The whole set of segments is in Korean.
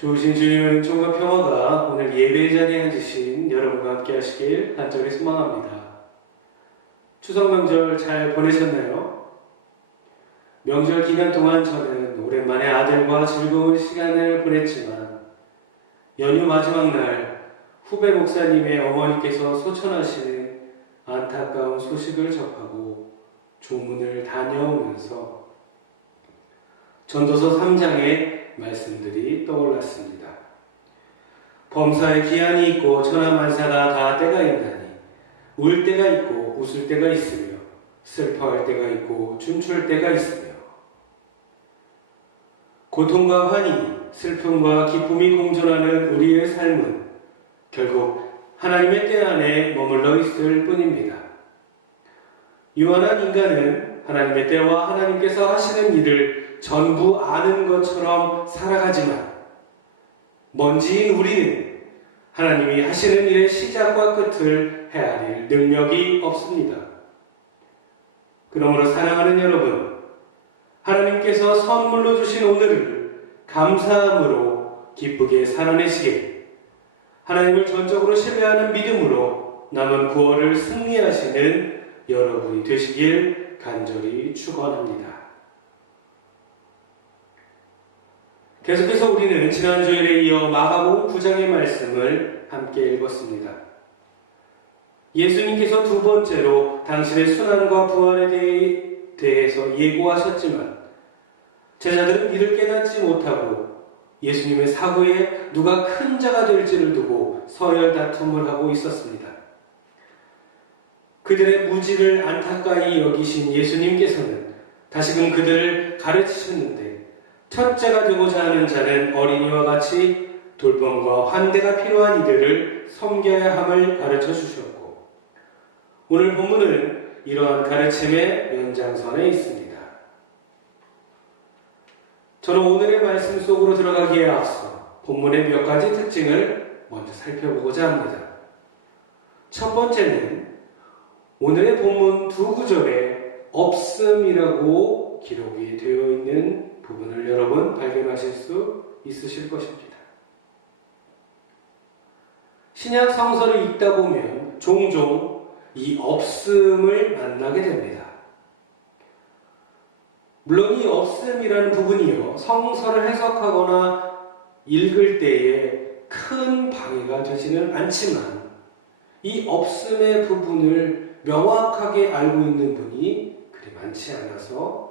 좋으신 주님의 은총과 평화가 오늘 예배 자리에 앉으신 여러분과 함께 하시길 간절히 소망합니다. 추석 명절 잘 보내셨나요? 명절 기간 동안 저는 오랜만에 아들과 즐거운 시간을 보냈지만 연휴 마지막 날 후배 목사님의 어머니께서 소천하시는 안타까운 소식을 접하고 조문을 다녀오면서 전도서 3장의 말씀들이 떠올랐습니다. 범사에 기한이 있고 천하만사가 다 때가 있나니 울 때가 있고 웃을 때가 있으며 슬퍼할 때가 있고 춤출 때가 있으며 고통과 환희, 슬픔과 기쁨이 공존하는 우리의 삶은 결국 하나님의 때 안에 머물러 있을 뿐입니다. 유한한 인간은 하나님의 때와 하나님께서 하시는 일을 전부 아는 것처럼 살아가지만 먼지인 우리는 하나님이 하시는 일의 시작과 끝을 헤아릴 능력이 없습니다. 그러므로 사랑하는 여러분, 하나님께서 선물로 주신 오늘을 감사함으로 기쁘게 살아내시길, 하나님을 전적으로 신뢰하는 믿음으로 남은 구원을 승리하시는 여러분이 되시길 간절히 축원합니다. 계속해서 우리는 지난 주일에 이어 마가복음 9장의 말씀을 함께 읽었습니다. 예수님께서 두 번째로 당신의 순환과 부활에 대해서 예고하셨지만 제자들은 이를 깨닫지 못하고 예수님의 사고에 누가 큰 자가 될지를 두고 서열 다툼을 하고 있었습니다. 그들의 무지를 안타까이 여기신 예수님께서는 다시금 그들을 가르치셨는데 첫째가 되고자 하는 자는 어린이와 같이 돌봄과 환대가 필요한 이들을 섬겨야 함을 가르쳐 주셨고 오늘 본문은 이러한 가르침의 연장선에 있습니다. 저는 오늘의 말씀 속으로 들어가기에 앞서 본문의 몇 가지 특징을 먼저 살펴보고자 합니다. 첫 번째는 오늘의 본문 두 구절에 없음이라고 기록이 되어 있는 부분을 여러분 발견하실 수 있으실 것입니다. 신약 성서를 읽다 보면 종종 이 없음을 만나게 됩니다. 물론 이 없음이라는 부분이요, 성서를 해석하거나 읽을 때에 큰 방해가 되지는 않지만 이 없음의 부분을 명확하게 알고 있는 분이 그리 많지 않아서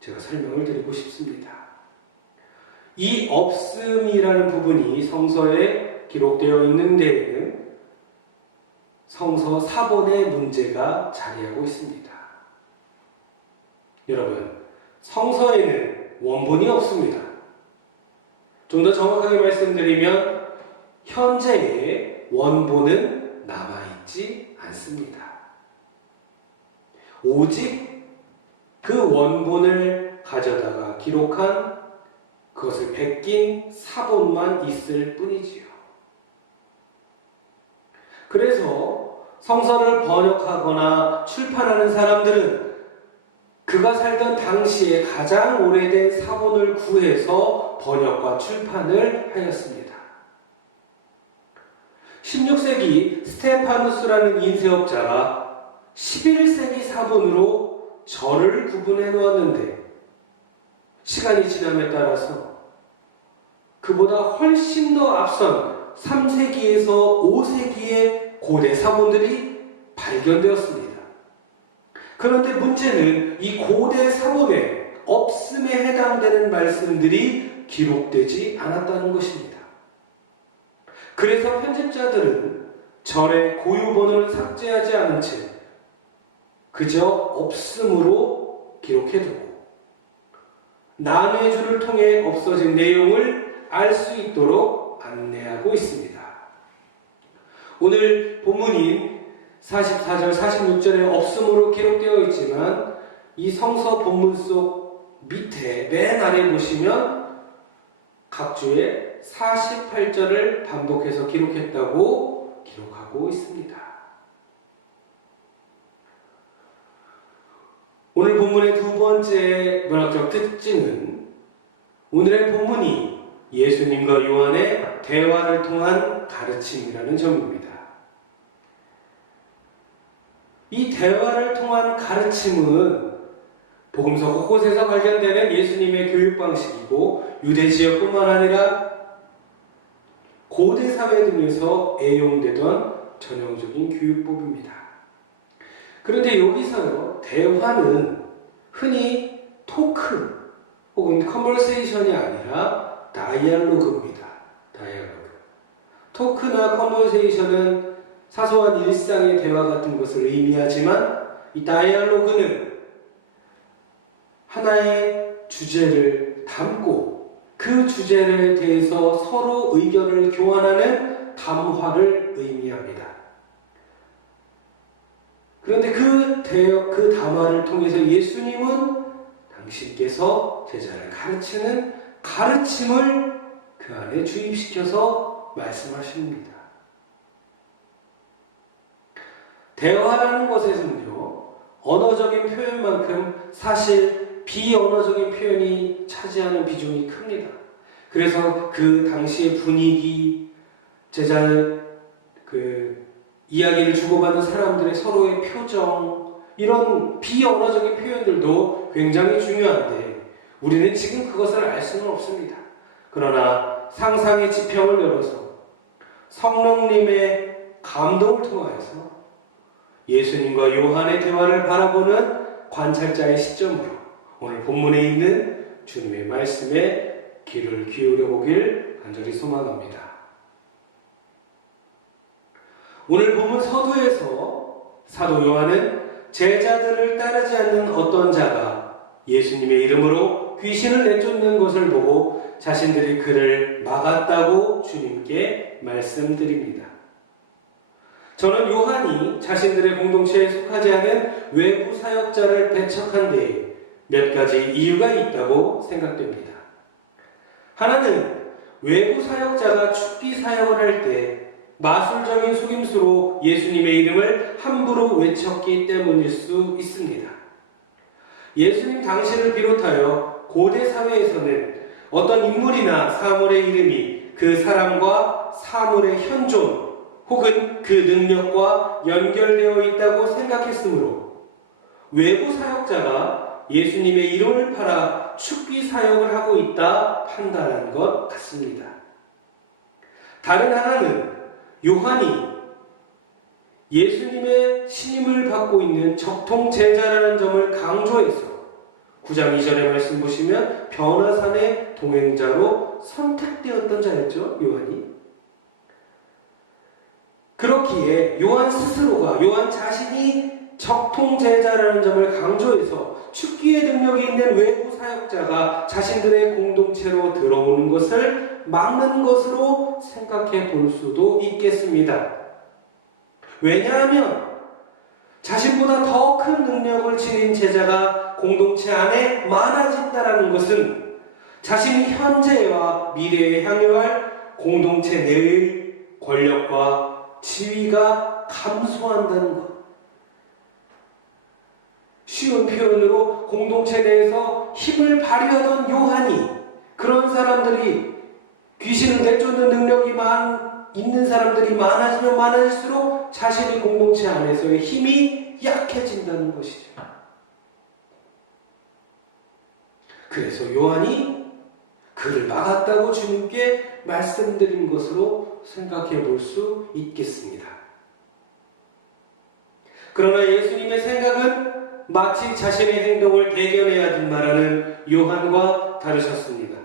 제가 설명을 드리고 싶습니다. 이 없음이라는 부분이 성서에 기록되어 있는 데에는 성서 사본의 문제가 자리하고 있습니다. 여러분, 성서에는 원본이 없습니다. 좀 더 정확하게 말씀드리면 현재의 원본은 남아있지 않습니다. 오직 그 원본을 가져다가 기록한 그것을 베낀 사본만 있을 뿐이지요. 그래서 성서를 번역하거나 출판하는 사람들은 그가 살던 당시에 가장 오래된 사본을 구해서 번역과 출판을 하였습니다. 16세기 스테파누스라는 인쇄업자가 11세기 사본으로 절을 구분해 놓았는데 시간이 지남에 따라서 그보다 훨씬 더 앞선 3세기에서 5세기의 고대 사본들이 발견되었습니다. 그런데 문제는 이 고대 사본에 없음에 해당되는 말씀들이 기록되지 않았다는 것입니다. 그래서 편집자들은 절의 고유 번호를 삭제하지 않은 채 그저 없음으로 기록해두고 난회주를 통해 없어진 내용을 알 수 있도록 안내하고 있습니다. 오늘 본문인 44절, 46절에 없음으로 기록되어 있지만 이 성서 본문 속 밑에 맨 아래 보시면 각 주에 48절을 반복해서 기록했다고 기록하고 있습니다. 오늘 본문의 두 번째 문학적 특징은 오늘의 본문이 예수님과 요한의 대화를 통한 가르침이라는 점입니다. 이 대화를 통한 가르침은 복음서 곳곳에서 발견되는 예수님의 교육 방식이고 유대 지역뿐만 아니라 고대 사회 등에서 애용되던 전형적인 교육법입니다. 그런데 여기서요, 대화는 흔히 토크 혹은 컨버세이션이 아니라 다이알로그입니다. 다이알로그. 토크나 컨버세이션은 사소한 일상의 대화 같은 것을 의미하지만 이 다이알로그는 하나의 주제를 담고 그 주제에 대해서 서로 의견을 교환하는 담화를 의미합니다. 그런데 그 담화를 통해서 예수님은 당신께서 제자를 가르치는 가르침을 그 안에 주입시켜서 말씀하십니다. 대화라는 것에서는요, 언어적인 표현만큼 사실 비언어적인 표현이 차지하는 비중이 큽니다. 그래서 그 당시의 분위기, 이야기를 주고받는 사람들의 서로의 표정, 이런 비언어적인 표현들도 굉장히 중요한데 우리는 지금 그것을 알 수는 없습니다. 그러나 상상의 지평을 열어서 성령님의 감동을 통하여서 예수님과 요한의 대화를 바라보는 관찰자의 시점으로 오늘 본문에 있는 주님의 말씀에 귀를 기울여 보길 간절히 소망합니다. 오늘 본문 서두에서 사도 요한은 제자들을 따르지 않는 어떤 자가 예수님의 이름으로 귀신을 내쫓는 것을 보고 자신들이 그를 막았다고 주님께 말씀드립니다. 저는 요한이 자신들의 공동체에 속하지 않은 외부 사역자를 배척한 데에 몇 가지 이유가 있다고 생각됩니다. 하나는 외부 사역자가 축기 사역을 할 때 마술적인 속임수로 예수님의 이름을 함부로 외쳤기 때문일 수 있습니다. 예수님 당시를 비롯하여 고대 사회에서는 어떤 인물이나 사물의 이름이 그 사람과 사물의 현존 혹은 그 능력과 연결되어 있다고 생각했으므로 외부 사역자가 예수님의 이름을 팔아 축기 사역을 하고 있다 판단한 것 같습니다. 다른 하나는 요한이 예수님의 신임을 받고 있는 적통 제자라는 점을 강조해서 9장 2절의 말씀 보시면 변화산의 동행자로 선택되었던 자였죠, 요한이. 그렇기에 요한 스스로가, 요한 자신이 적통 제자라는 점을 강조해서 축기의 능력이 있는 외부 사역자가 자신들의 공동체로 들어오는 것을 막는 것으로 생각해 볼 수도 있겠습니다. 왜냐하면 자신보다 더 큰 능력을 지닌 제자가 공동체 안에 많아진다는 것은 자신이 현재와 미래에 향유할 공동체 내의 권력과 지위가 감소한다는 것. 쉬운 표현으로 공동체 내에서 힘을 발휘하던 요한이 그런 사람들이 귀신을 내쫓는 능력이 있는 사람들이 많아지면 많아질수록 자신이 공동체 안에서의 힘이 약해진다는 것이죠. 그래서 요한이 그를 막았다고 주님께 말씀드린 것으로 생각해 볼 수 있겠습니다. 그러나 예수님의 생각은 마치 자신의 행동을 대견해야 된다라는 요한과 다르셨습니다.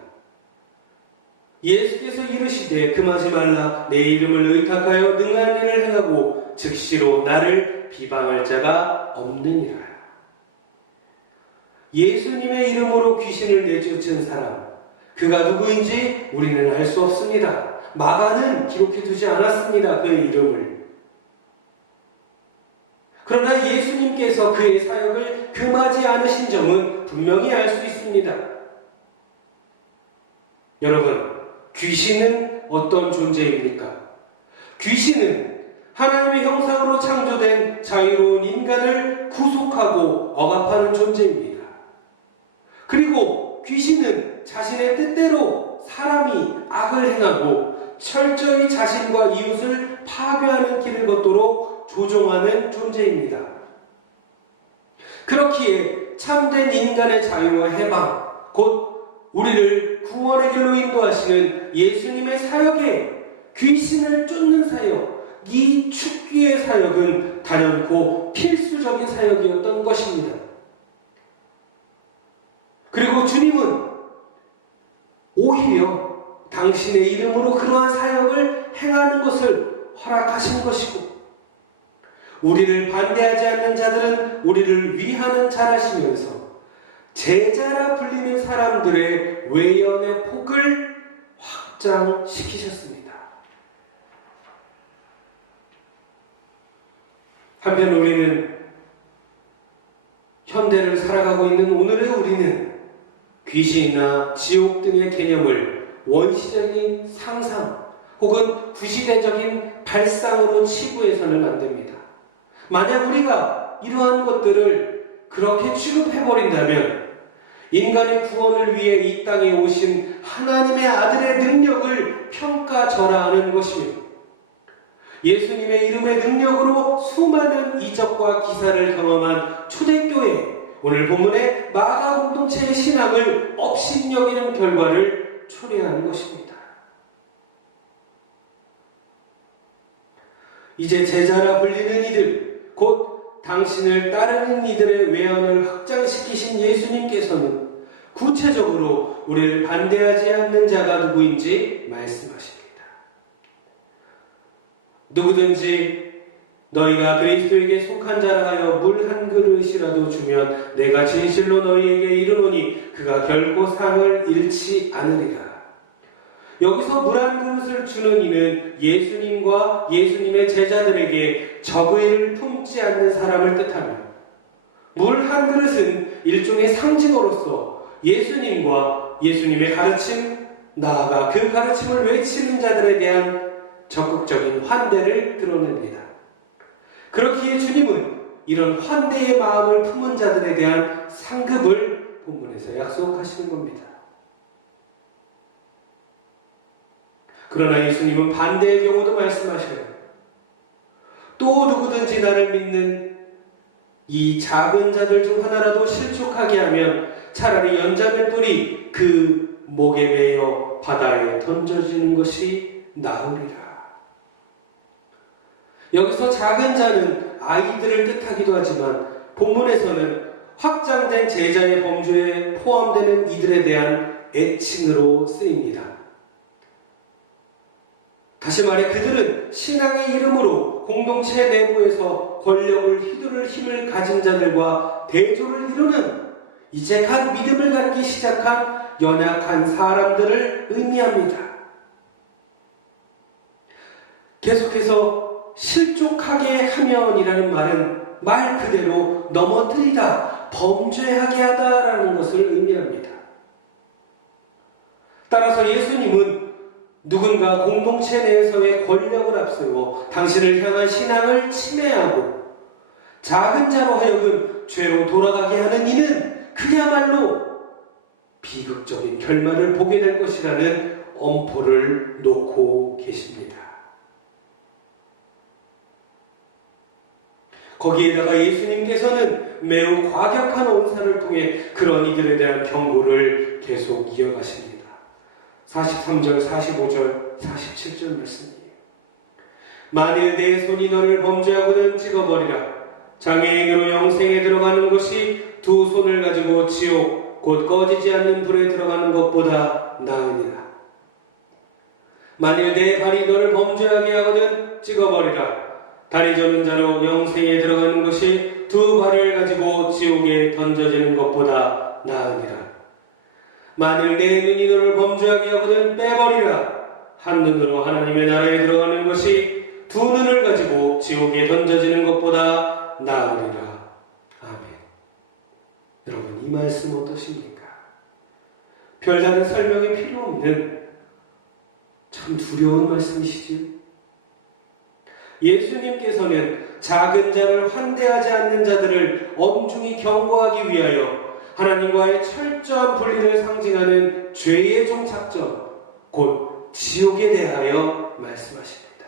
예수께서 이르시되 금하지 말라 내 이름을 의탁하여 능한 일을 행하고 즉시로 나를 비방할 자가 없느니라. 예수님의 이름으로 귀신을 내쫓은 사람, 그가 누구인지 우리는 알 수 없습니다. 마가는 기록해 두지 않았습니다. 그의 이름을. 그러나 예수님께서 그의 사역을 금하지 않으신 점은 분명히 알 수 있습니다. 여러분, 귀신은 어떤 존재입니까? 귀신은 하나님의 형상으로 창조된 자유로운 인간을 구속하고 억압하는 존재입니다. 그리고 귀신은 자신의 뜻대로 사람이 악을 행하고 철저히 자신과 이웃을 파괴하는 길을 걷도록 조종하는 존재입니다. 그렇기에 참된 인간의 자유와 해방, 곧 우리를 구원의 길로 인도하시는 예수님의 사역에 귀신을 쫓는 사역, 이 축기의 사역은 단연코 필수적인 사역이었던 것입니다. 그리고 주님은 오히려 당신의 이름으로 그러한 사역을 행하는 것을 허락하신 것이고, 우리를 반대하지 않는 자들은 우리를 위하는 자라시면서 제자라 불리는 사람들의 외연의 폭을 확장시키셨습니다. 한편 우리는 현대를 살아가고 있는 오늘의 우리는 귀신이나 지옥 등의 개념을 원시적인 상상 혹은 구시대적인 발상으로 치부해서는 안 됩니다. 만약 우리가 이러한 것들을 그렇게 취급해버린다면 인간의 구원을 위해 이 땅에 오신 하나님의 아들의 능력을 평가절하하는 것이며 예수님의 이름의 능력으로 수많은 이적과 기사를 경험한 초대교회, 오늘 본문의 마가 공동체의 신앙을 업신여기는 결과를 초래하는 것입니다. 이제 제자라 불리는 이들, 곧 당신을 따르는 이들의 외연을 확장시키신 예수님께서는 구체적으로 우리를 반대하지 않는 자가 누구인지 말씀하십니다. 누구든지 너희가 그리스도에게 속한 자라 하여 물 한 그릇이라도 주면 내가 진실로 너희에게 이르노니 그가 결코 상을 잃지 않으리라. 여기서 물 한 그릇을 주는 이는 예수님과 예수님의 제자들에게 적의를 품지 않는 사람을 뜻하며, 물 한 그릇은 일종의 상징어로서 예수님과 예수님의 가르침, 나아가 그 가르침을 외치는 자들에 대한 적극적인 환대를 드러냅니다. 그렇기에 주님은 이런 환대의 마음을 품은 자들에 대한 상급을 본문에서 약속하시는 겁니다. 그러나 예수님은 반대의 경우도 말씀하셔요. 또 누구든지 나를 믿는 이 작은 자들 중 하나라도 실족하게 하면 차라리 연자맷돌이 그 목에 매여 바다에 던져지는 것이 나으리라. 여기서 작은 자는 아이들을 뜻하기도 하지만 본문에서는 확장된 제자의 범주에 포함되는 이들에 대한 애칭으로 쓰입니다. 다시 말해 그들은 신앙의 이름으로 공동체 내부에서 권력을 휘두를 힘을 가진 자들과 대조를 이루는 이제 갓 믿음을 갖기 시작한 연약한 사람들을 의미합니다. 계속해서 실족하게 하면이라는 말은 말 그대로 넘어뜨리다, 범죄하게 하다라는 것을 의미합니다. 따라서 예수님은 누군가 공동체 내에서의 권력을 앞세워 당신을 향한 신앙을 침해하고 작은 자로 하여금 죄로 돌아가게 하는 이는 그야말로 비극적인 결말을 보게 될 것이라는 엄포를 놓고 계십니다. 거기에다가 예수님께서는 매우 과격한 언사를 통해 그런 이들에 대한 경고를 계속 이어가십니다. 43절, 45절, 47절 말씀이에요. 만일 내 손이 너를 범죄하거든 찍어버리라. 장애인으로 영생에 들어가는 것이 두 손을 가지고 지옥, 곧 꺼지지 않는 불에 들어가는 것보다 나으니라. 만일 내 발이 너를 범죄하게 하거든 찍어버리라. 다리 저는 자로 영생에 들어가는 것이 두 발을 가지고 지옥에 던져지는 것보다 나으니라. 만일 내 눈이 너를 범죄하게 하거든 빼버리라. 한 눈으로 하나님의 나라에 들어가는 것이 두 눈을 가지고 지옥에 던져지는 것보다 나으리라. 아멘. 여러분, 이 말씀 어떠십니까? 별다른 설명이 필요 없는 참 두려운 말씀이시지요. 예수님께서는 작은 자를 환대하지 않는 자들을 엄중히 경고하기 위하여 하나님과의 철저한 분리를 상징하는 죄의 종착점, 곧 지옥에 대하여 말씀하십니다.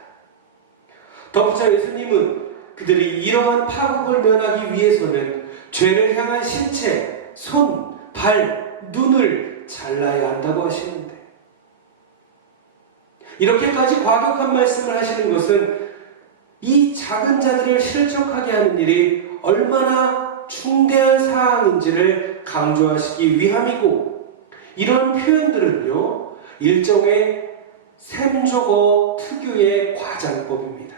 덧붙여 예수님은 그들이 이러한 파국을 면하기 위해서는 죄를 향한 신체, 손, 발, 눈을 잘라야 한다고 하시는데, 이렇게까지 과격한 말씀을 하시는 것은 이 작은 자들을 실족하게 하는 일이 얼마나 중대한 사항인지를 강조하시기 위함이고, 이런 표현들은요, 일종의 셈조거 특유의 과장법입니다.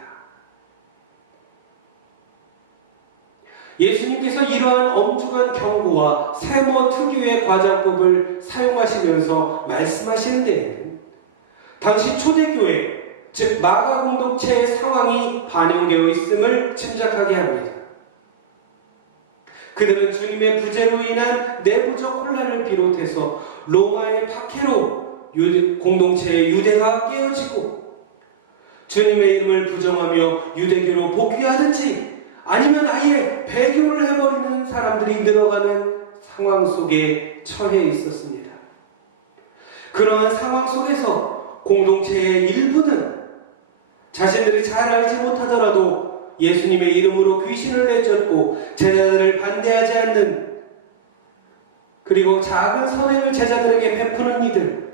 예수님께서 이러한 엄중한 경고와 세모 특유의 과장법을 사용하시면서 말씀하시는 데에는 당시 초대교회, 즉 마가 공동체의 상황이 반영되어 있음을 짐작하게 합니다. 그들은 주님의 부재로 인한 내부적 혼란을 비롯해서 로마의 박해로 공동체의 유대가 깨어지고, 주님의 이름을 부정하며 유대교로 복귀하든지 아니면 아예 배교를 해버리는 사람들이 늘어가는 상황 속에 처해 있었습니다. 그러한 상황 속에서 공동체의 일부는 자신들이 잘 알지 못하더라도 예수님의 이름으로 귀신을 내쫓고 제자들을 반대하지 않는, 그리고 작은 선행을 제자들에게 베푸는 이들,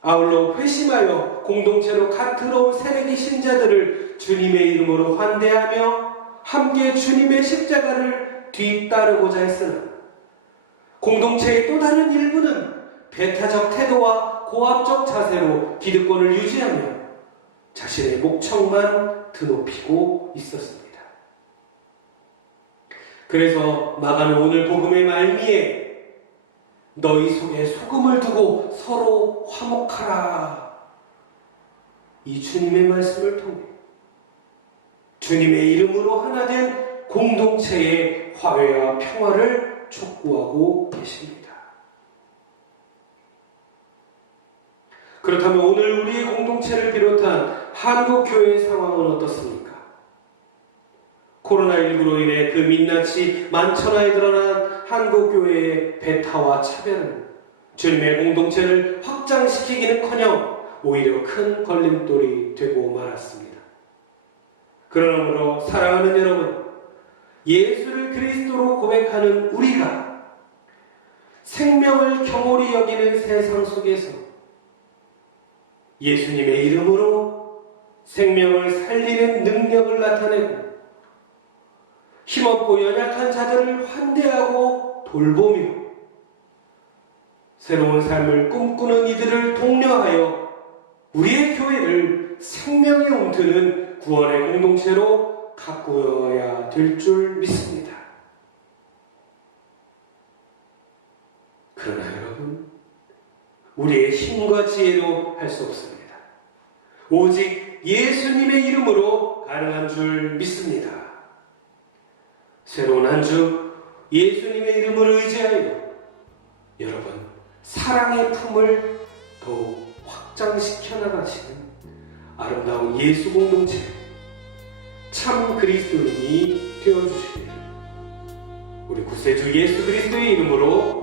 아울러 회심하여 공동체로 갓 들어온 새내기 신자들을 주님의 이름으로 환대하며 함께 주님의 십자가를 뒤따르고자 했으나, 공동체의 또 다른 일부는 배타적 태도와 고압적 자세로 기득권을 유지하며 자신의 목청만 드높이고 있었습니다. 그래서 마가는 오늘 복음의 말미에 너희 속에 소금을 두고 서로 화목하라, 이 주님의 말씀을 통해 주님의 이름으로 하나 된 공동체의 화해와 평화를 촉구하고 계십니다. 그렇다면 오늘 우리의 공동체를 비롯한 한국교회의 상황은 어떻습니까? 코로나19로 인해 그 민낯이 만천하에 드러난 한국교회의 배타와 차별은 주님의 공동체를 확장시키기는커녕 오히려 큰 걸림돌이 되고 말았습니다. 그러므로 사랑하는 여러분, 예수를 그리스도로 고백하는 우리가 생명을 경홀히 여기는 세상 속에서 예수님의 이름으로 생명을 살리는 능력을 나타내고 힘없고 연약한 자들을 환대하고 돌보며 새로운 삶을 꿈꾸는 이들을 독려하여 우리의 교회를 생명이 움트는 구원의 공동체로 가꾸어야 될 줄 믿습니다. 그러나 여러분, 우리의 힘과 지혜로 할 수 없습니다. 오직 예수님의 이름으로 가능한 줄 믿습니다. 새로운 한 주 예수님의 이름을 의지하여 여러분 사랑의 품을 더욱 확장시켜 나가시는 아름다운 예수 공동체, 참 그리스도인이 되어주시기를 우리 구세주 예수 그리스도의 이름으로